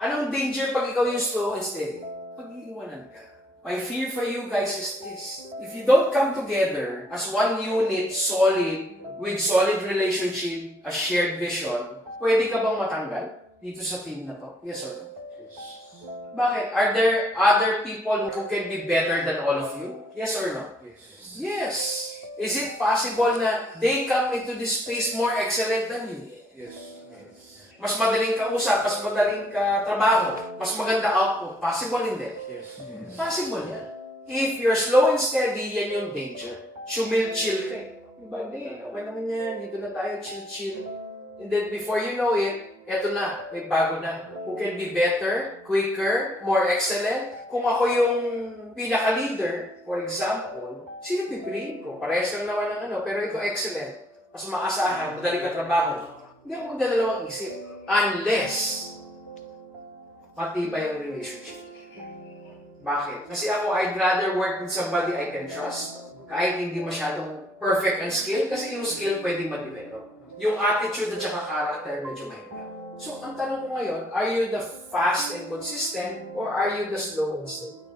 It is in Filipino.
Anong danger pag ikaw yung slow and steady? Pag-iiwanan ka. My fear for you guys is this. If you don't come together as one unit, solid, with solid relationship, a shared vision, pwede ka bang matanggal dito sa team na to? Yes or no? Yes. Bakit? Are there other people who can be better than all of you? Yes or no? Yes. Yes. Is it possible na they come into this space more excellent than you? Yes. Mas madaling kausap, mas madaling ka-trabaho, mas maganda output. Possible hindi? Yes. Possible yan. If you're slow and steady, yan yung danger. Chill ka eh. Diba? Hindi, okay naman yan. Dito na tayo, chill. And then before you know it, eto na, may bago na. Who can be better, quicker, more excellent? Kung ako yung pinaka-leader, for example, sino pipiliin ko? Parehas lang naman ng pero ikaw excellent. Mas maasahan, madali ka trabaho. Hindi ako magdadalawang isip. Unless, matibay ang relationship. Bakit? Kasi ako, I'd rather work with somebody I can trust, kahit hindi masyadong perfect ang skill, kasi yung skill pwede ma-develop. Yung attitude at saka character, medyo mahirap. So, ang tanong ko ngayon, are you the fast and consistent, or are you the slow and steady?